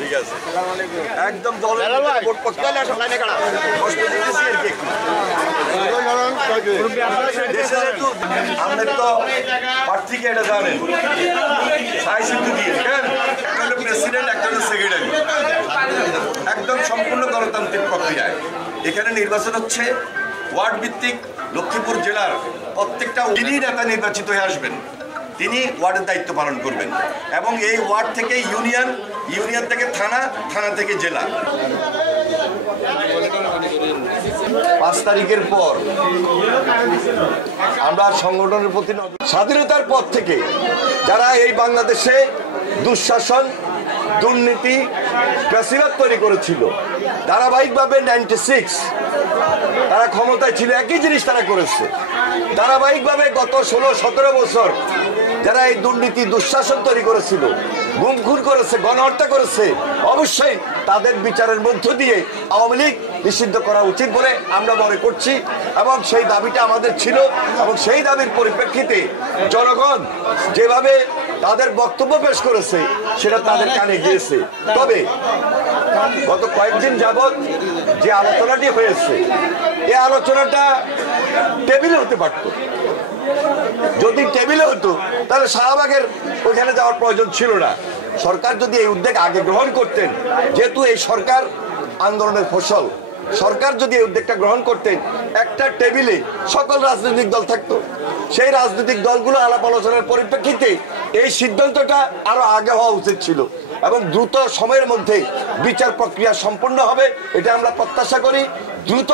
ঠিক আছে একদম দলের ভোট পক্ষে আমাদের তো প্রার্থীকে এটা জানেন প্রেসিডেন্ট একটা সেক্রেটারি একদম সম্পূর্ণ গণতান্ত্রিক প্রক্রিয়ায় এখানে নির্বাচন হচ্ছে ওয়ার্ড ভিত্তিক। লক্ষ্মীপুর জেলার প্রত্যেকটা নেতা নির্বাচিত হয়ে আসবেন, তিনি ওয়ার্ডের দায়িত্ব পালন করবেন এবং এই ওয়ার্ড থেকে ইউনিয়ন, ইউনিয়ন থেকে থানা, থানা থেকে জেলা। 5 তারিখের পর আমরা সংগঠনের প্রতি স্বাধীনতার পর থেকে যারা এই বাংলাদেশে দুঃশাসন, দুর্নীতি, ফ্যাসিবাদ তৈরি করেছিল, ধারাবাহিকভাবে 96 তারা ক্ষমতায় ছিল, একই জিনিস তারা করেছে। ধারাবাহিকভাবে গত 16-17 বছর যারা এই দুর্নীতি, দুঃশাসন তৈরি করেছিল, গুম খুন করেছে, গণহত্যা করেছে, অবশ্যই তাদের বিচারের মধ্য দিয়ে আওয়ামী লীগ নিষিদ্ধ করা উচিত বলে আমরা মনে করছি এবং সেই দাবিটা আমাদের ছিল এবং সেই দাবির পরিপ্রেক্ষিতে জনগণ যেভাবে তাদের বক্তব্য পেশ করেছে সেটা তাদের কানে গিয়েছে। তবে গত কয়েকদিন যাবৎ যে আলোচনাটি হয়েছে, এই আলোচনাটা টেবিলে হতে পারত। যদি টেবিলে হতো তাহলে শাহবাগের ওইখানে যাওয়ার প্রয়োজন ছিল না। সরকার যদি এই উদ্যোগ আগে গ্রহণ করতেন, যেহেতু এই সরকার আন্দোলনের ফসল, সরকার যদি এই উদ্যোগটা গ্রহণ করতেন, একটা টেবিলে সকল রাজনৈতিক দল থাকতো। সেই রাজনৈতিক দলগুলো আলাপ আলোচনার পরিপ্রেক্ষিতে এই সিদ্ধান্তটা আরো আগে হওয়া উচিত ছিল এবং দ্রুত সময়ের মধ্যে বিচার প্রক্রিয়া সম্পন্ন হবে, এটা আমরা প্রত্যাশা করি। দ্রুত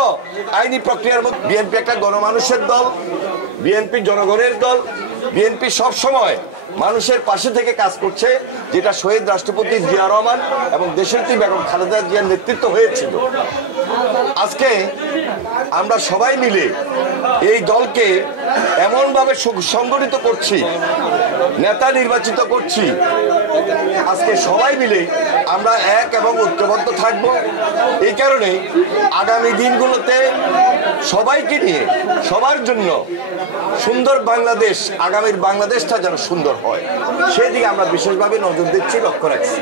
আইনি প্রক্রিয়ার মধ্যে বিএনপি একটা গণমানুষের দল, বিএনপি জনগণের দল, বিএনপি সব সময় মানুষের পাশে থেকে কাজ করছে, যেটা শহীদ রাষ্ট্রপতি জিয়া রহমান এবং দেশনেত্রী বেগম খালেদা জিয়ার নেতৃত্ব হয়েছিল। আজকে আমরা সবাই মিলে এই দলকে এমনভাবে সংগঠিত করছি, নেতা নির্বাচিত করছি, আজকে সবাই মিলে আমরা এক এবং ঐক্যবদ্ধ থাকব। এই কারণে আগামী দিনগুলোতে সবাইকে নিয়ে সবার জন্য সুন্দর বাংলাদেশ, আগামীর বাংলাদেশটা যেন সুন্দর হয়, সেদিকে আমরা বিশেষভাবে নজর দিচ্ছি, লক্ষ্য রাখছি।